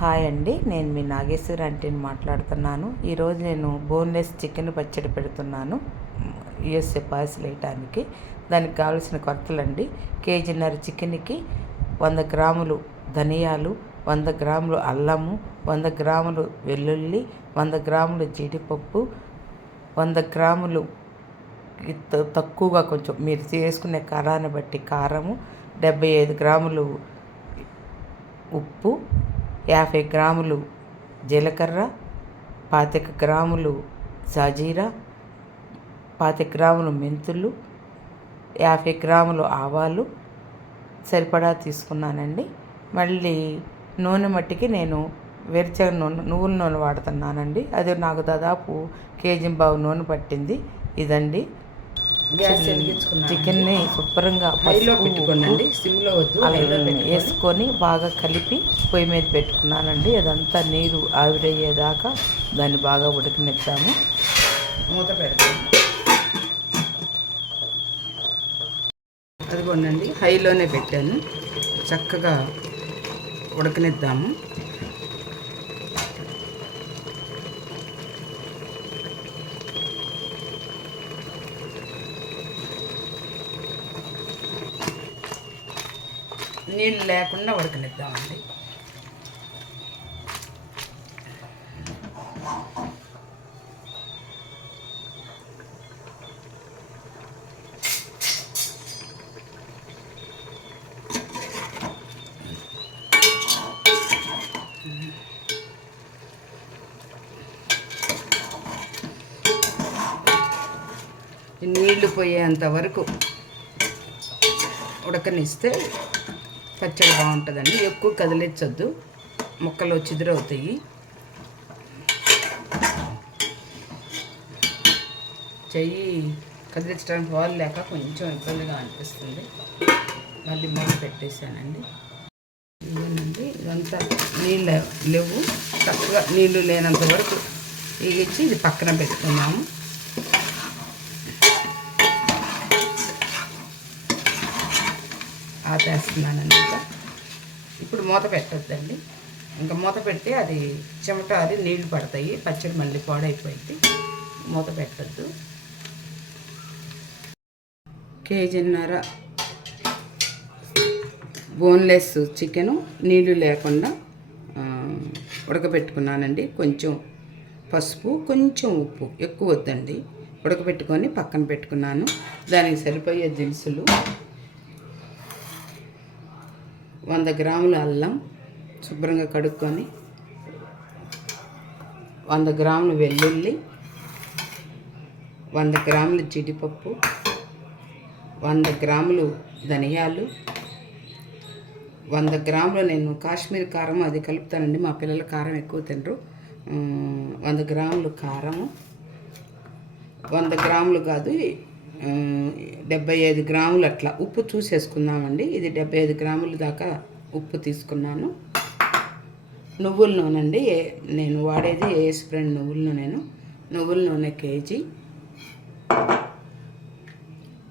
Hi అండి, నేను మీ నాగేశ్వరి ఆంటీని మాట్లాడుతున్నాను. ఈరోజు నేను బోన్లెస్ చికెన్ పచ్చడి పెడుతున్నాను యూఎస్ఏ పార్సిల్ వేయటానికి. దానికి కావాల్సిన కొలతలండి: కేజీన్నర చికెన్కి 100 గ్రాములు ధనియాలు, 100 గ్రాములు అల్లము, 100 గ్రాములు వెల్లుల్లి, 100 గ్రాములు జీడిపప్పు, 100 గ్రాములు తక్కువగా కొంచెం మీరు చేసుకునే కారాన్ని బట్టి కారము, 75 గ్రాములు ఉప్పు, 50 గ్రాములు జీలకర్ర, 25 గ్రాములు సాజీరా, 25 గ్రాములు మెంతులు, 50 గ్రాములు ఆవాలు సరిపడా తీసుకున్నానండి. మళ్ళీ నూనె మట్టికి నేను వేరుశనగ నూనె, నువ్వుల నూనె వాడుతున్నానండి. అది నాకు దాదాపు కేజీ నూనె పట్టింది. ఇదండి చికెన్ని శుభ్రంగా వేసుకొని బాగా కలిపి పొయ్యి మీద పెట్టుకున్నానండి. అదంతా నీరు ఆవిరయ్యేదాకా దాన్ని బాగా ఉడకనిద్దాము. మూత పెడతాము. అదిగోండి, హైలోనే పెట్టాను. చక్కగా ఉడకనిద్దాము. నీళ్ళు లేకుండా ఉడకనిద్దామండి. నీళ్లు పోయేంత వరకు ఉడకనిస్తే పచ్చడి బాగుంటుందండి. ఎక్కువ కదిలించొద్దు, ముక్కలు చిదురవుతాయి. చెయ్యి కదిలించడానికి వాళ్ళు లేక కొంచెం ఇబ్బందిగా అనిపిస్తుంది. మళ్ళీ మూత పెట్టేశానండి. ఇదేనండి, ఇదంతా నీళ్ళు లేవు, చక్కగా నీళ్ళు లేనంత వరకు ఇచ్చి ఇది పక్కన పెట్టుకున్నాము. ఆపేస్తున్నానండి. ఇప్పుడు మూత పెట్టద్దండి. ఇంకా మూత పెడితే అది చెమట అది నీళ్లు పడతాయి, పచ్చడి మళ్ళీ పాడైపోయింది. మూత పెట్టద్దు. కేజీన్నర బోన్లెస్ చికెను నీళ్లు లేకుండా ఉడకబెట్టుకున్నానండి. కొంచెం పసుపు, కొంచెం ఉప్పు, ఎక్కువ వద్దండి. ఉడకబెట్టుకొని పక్కన పెట్టుకున్నాను. దానికి సరిపోయే దినుసులు: 100 గ్రాముల అల్లం శుభ్రంగా కడుక్కొని, 100 గ్రాములు వెల్లుల్లి, 100 గ్రాములు జీడిపప్పు, 100 గ్రాములు ధనియాలు, 100 గ్రాములు నేను కాశ్మీర్ కారం అది కలుపుతానండి. మా పిల్లలు కారం ఎక్కువ తినరు. 100 గ్రాములు కారము, 100 గ్రాములు కాదు 75 గ్రాములు అట్లా ఉప్పు చూసేసుకుందామండి. ఇది 75 గ్రాముల దాకా ఉప్పు తీసుకున్నాను. నువ్వుల నూనె అండి, నేను వాడేది ఏఎస్ బ్రాండ్ నువ్వుల నూనెను. నువ్వుల నూనె కేజీ.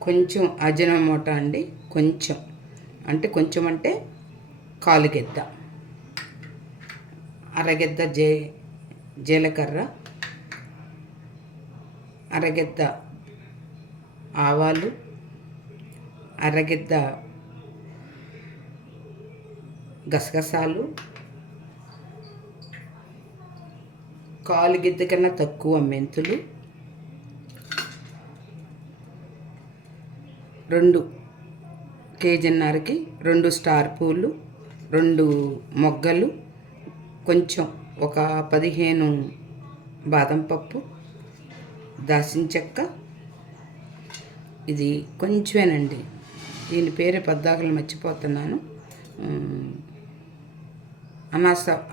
కొంచెం అజినోమోటో అండి, కొంచెం అంటే 1/4 గెద్ద. అరగెద్ద జీలకర్ర, అరగెద్ద ఆవాలు, అరగెద్ద గసగసాలు, 1/4 గిద్ద కన్నా తక్కువ మెంతులు, 2 కేజీన్నరకి 2 స్టార్ పూలు, 2 మొగ్గలు, కొంచెం ఒక 15 బాదం పప్పు, దాల్చిన చెక్క. ఇది కొంచెమేనండి, దీని పేరు పద్దాకలు మర్చిపోతున్నాను.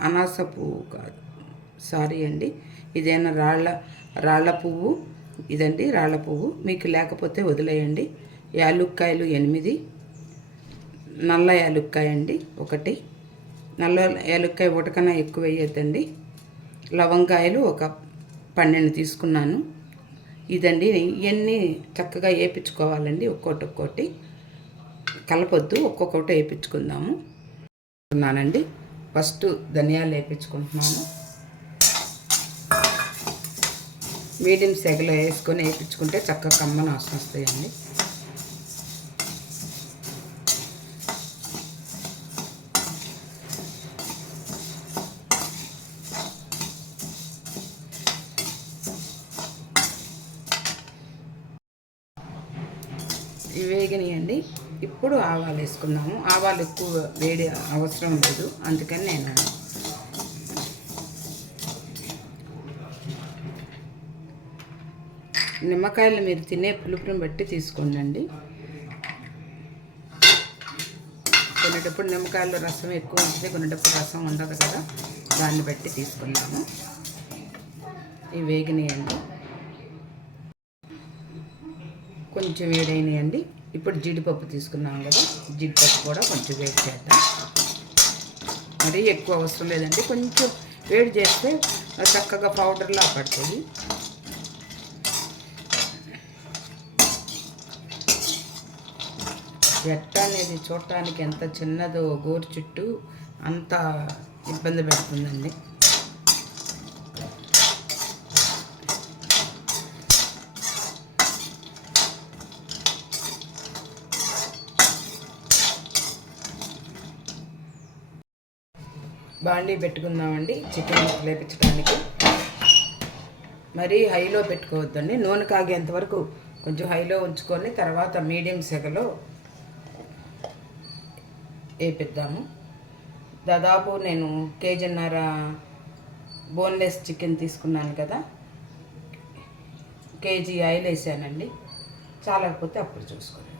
అనాస పువ్వు కాదు, సారీ అండి. ఇదేనా రాళ్ళ పువ్వు. ఇదండి రాళ్ళ పువ్వు. మీకు లేకపోతే వదిలేయండి. యాలుక్కాయలు 8, నల్ల యాలుక్కాయ అండి 1. నల్ల యాలుక్కాయ ఒకటికన్నా ఎక్కువ వేయొద్దండి. లవంగాయలు ఒక 12 తీసుకున్నాను. ఇదండి, ఇవన్నీ చక్కగా వేయించుకోవాలండి. ఒక్కొక్కటి కలపొద్దు, ఒక్కొక్కటి వేయించుకుందాము. ఫస్ట్ ధనియాలు వేయించుకుంటున్నాను. మీడియం సెగలో వేసుకొని వేయించుకుంటే చక్కగా కమ్మన వాసన వస్తాయండి. ఇవి వేగినాయండి. ఇప్పుడు ఆవాలు వేసుకున్నాము. ఆవాలు ఎక్కువ వేడి అవసరం లేదు, అందుకని నేను నిమ్మకాయలు మీరు తినే పులుపుని బట్టి తీసుకోండి. కొన్నిటప్పుడు నిమ్మకాయల్లో రసం ఎక్కువ ఉంటుంది, కొన్నిటప్పుడు రసం ఉండదు కదా, దాన్ని బట్టి తీసుకున్నాము. ఇవి వేగినాయండి, కొంచెం వేడైనాయండి. ఇప్పుడు జీడిపప్పు తీసుకున్నాం కదా, జీడిపప్పు కూడా కొంచెం వేడి చేద్దాం. మరీ ఎక్కువ అవసరం లేదండి, కొంచెం వేడి చేస్తే చక్కగా పౌడర్లా పడుతుంది. ఎట్ట అనేది చూడటానికి ఎంత చిన్నదో గోరు చుట్టూ అంత ఇబ్బంది పెడుతుందండి. బాండీ పెట్టుకుందామండి చికెన్ లేపించడానికి. మరీ హైలో పెట్టుకోవద్దండి, నూనె కాగేంత వరకు కొంచెం హైలో ఉంచుకొని తర్వాత మీడియం సెగలో వేపిద్దాము. దాదాపు నేను 1.5 kg బోన్లెస్ చికెన్ తీసుకున్నాను కదా, 1 kg ఆయిల్ వేసానండి. చాలకపోతే అప్పుడు చూసుకోండి.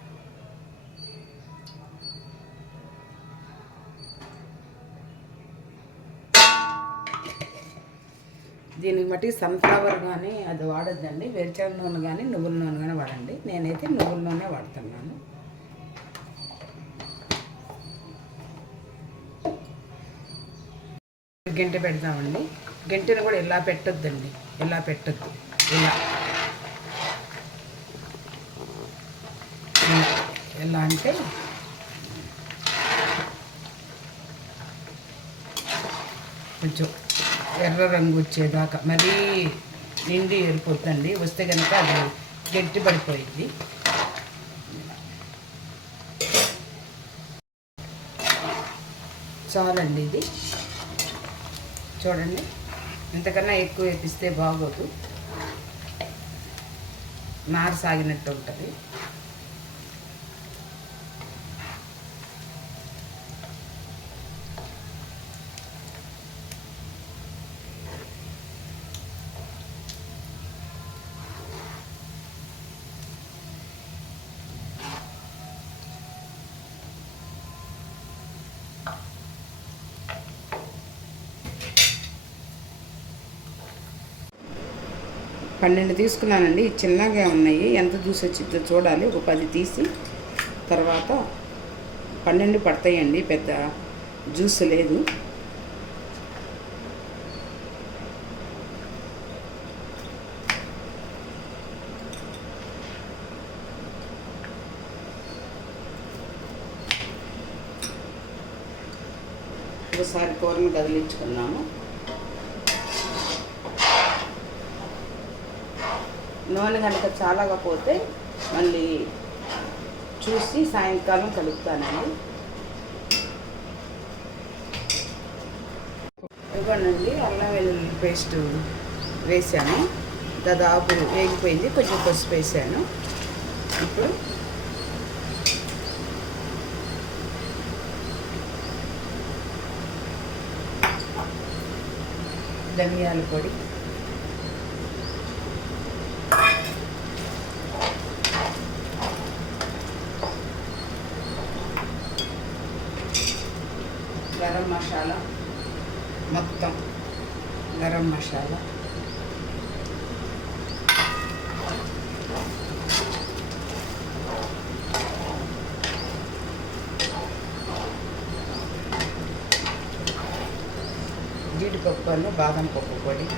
దీనికి మట్టి సన్ఫ్లవర్ కానీ అది వాడొద్దండి, వేరుశనగ నూనె కానీ నువ్వుల నూనె కానీ వాడండి. నేనైతే నువ్వుల నూనె వాడుతున్నాను. గంటె పెడదామండి. గంటెను కూడా ఇలా పెట్టొద్దండి, ఇలా పెట్టొద్దు, ఎలా అంటే కొంచెం ఎర్ర రంగు వచ్చేదాకా, మరీ నిండి ఏరిపోద్దండి. వస్తే కనుక అది గట్టి పడిపోయింది. చాలండి, ఇది చూడండి. ఇంతకన్నా ఎక్కువ వేపిస్తే బాగోదు, నారు సాగినట్టు ఉంటుంది. పన్నెండు తీసుకున్నానండి, చిన్నగా ఉన్నాయి. ఎంత జ్యూస్ వచ్చిందో చూడాలి. ఒక 10 తీసి తర్వాత 12 పడతాయండి, పెద్ద జ్యూస్ లేదు. ఒకసారి కూరను కదిలించుకున్నాము. నూనె కనుక చాలకపోతే మళ్ళీ చూసి సాయంకాలం కలుపుతానండి. ఇవ్వనండి, అల్లం వెల్లుల్లి పేస్ట్ వేసాను, దాదాపు వేగిపోయింది. కొంచెం పసుపు వేసాను. ఇప్పుడు ధనియాల పొడి, గరం మసాలా, మొత్తం గరం మసాలా, జీడిపప్పు, బాదం పప్పు పొడి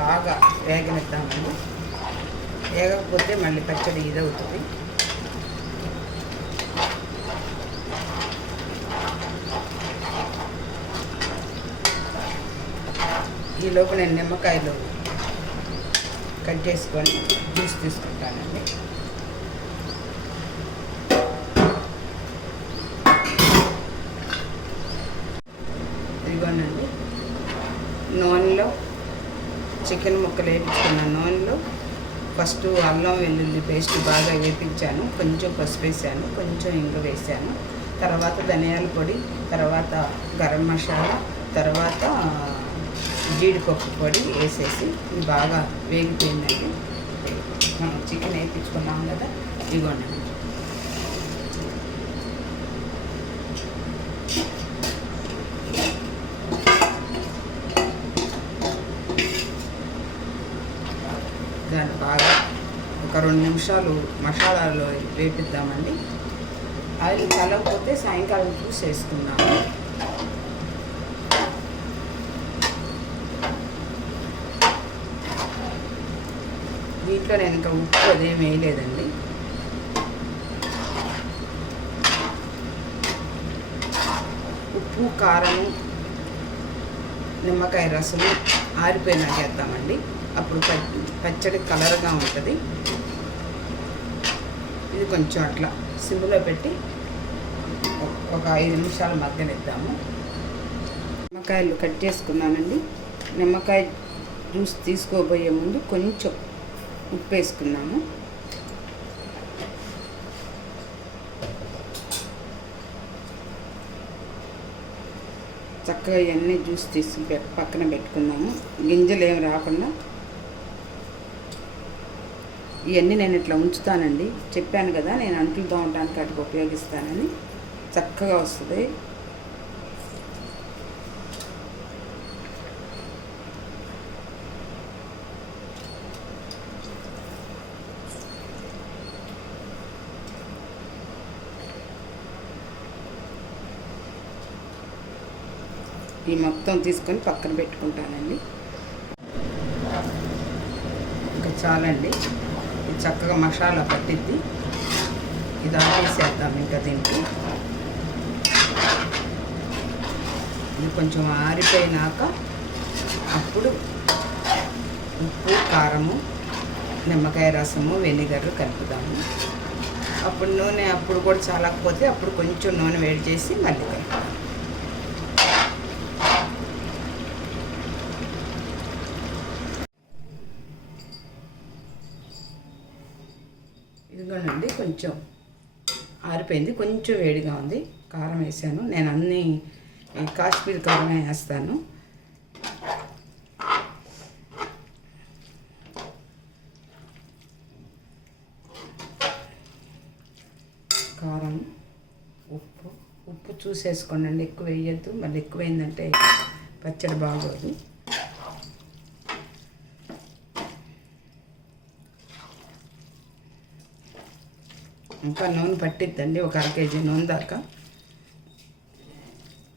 బాగా వేగనిద్దామండి. వేగకపోతే మళ్ళీ పచ్చడి ఇదవుతుంది. ఈలోపు నేను నిమ్మకాయలు కట్ చేసుకొని జ్యూస్ తీసుకుంటానండి. ఇదిగోనండి, నూనెలో చికెన్ ముక్కలు వేయించుకున్న నూనెలో ఫస్ట్ అల్లం వెల్లుల్లి పేస్ట్ బాగా వేపించాను, కొంచెం పసుపు వేసాను, కొంచెం ఇంగు వేసాను, తర్వాత ధనియాల పొడి, తర్వాత గరం మసాలా, తర్వాత జీడిపప్పు పొడి వేసేసి బాగా వేగిపోయిందండి. మనం చికెన్ వేయించుకున్నాం కదా, ఇదిగోండి. దాన్ని బాగా ఒక 2 నిమిషాలు మసాలాలో వేపిద్దామండి. ఆయిల్ కలవకపోతే సాయంకాలం చూసి వేసుకుందాము. దీంట్లో నేను ఇంకా ఉప్పు అదేం వేయలేదండి. ఉప్పు, కారం, నిమ్మకాయ రసము ఆరిపోయినాక వేద్దామండి. అప్పుడు పచ్చడి కలర్గా ఉంటుంది. ఇది కొంచెం అట్లా సిమ్లో పెట్టి ఒక 5 నిమిషాలు మగ్గనిద్దాము. నిమ్మకాయలు కట్ చేసుకున్నానండి. నిమ్మకాయ జ్యూస్ తీసుకోబోయే ముందు కొంచెం ఉప్పు వేసుకున్నాము. చక్కగా ఇవన్నీ జ్యూస్ తీసి పక్కన పెట్టుకున్నాము. గింజలు ఏమి రాకుండా ఇవన్నీ నేను ఇట్లా ఉంచుతానండి. చెప్పాను కదా, నేను అంట్లు తోమడానికి వాటికి ఉపయోగిస్తానని. చక్కగా వస్తుంది. ఈ మొత్తం తీసుకొని పక్కన పెట్టుకుంటానండి. ఇంకా చాలండి, ఇది చక్కగా మసాలా పట్టిద్ది. ఇది ఆపేసేద్దాం ఇంకా దీనికి. ఇది కొంచెం ఆరిపోయినాక అప్పుడు ఉప్పు, కారము, నిమ్మకాయ రసము, వెనిగర్ కలుపుదాము. అప్పుడు నూనె అప్పుడు కూడా చాలకపోతే అప్పుడు కొంచెం నూనె వేడి చేసి మళ్ళీ కలుపుదాం. ఇదిగోనండి, కొంచెం ఆరిపోయింది, కొంచెం వేడిగా ఉంది. కారం వేసాను. నేను అన్నీ కాశ్మీర్ కారమే వేస్తాను. కారం, ఉప్పు చూసేసుకోండి. ఎక్కువ వేయద్దు, మళ్ళీ ఎక్కువైందంటే పచ్చడి బాగోదు. ఇంకా నూనె పట్టిద్దండి, ఒక 1/2 కేజీ నూనె దాకా.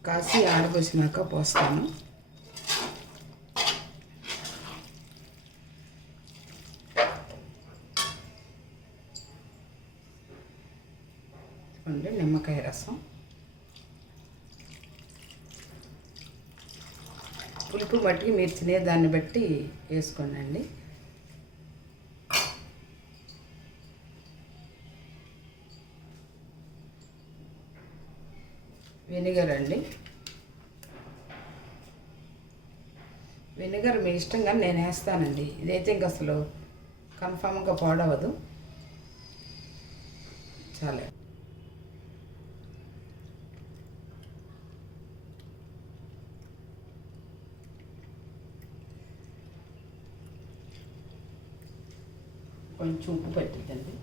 కాసి ఆరబోసినాక పోస్తాను. నిమ్మకాయ రసం, పులుపు బట్టి మీరు తినే దాన్ని బట్టి వేసుకోండి. వెనిగర్ అండి, వెనిగర్ మీ ఇష్టంగా నేను వేస్తానండి. ఇదైతే ఇంక అసలు కన్ఫామ్గా పాడవదు. చాలా కొంచెం ఉప్పు పట్టిద్దండి.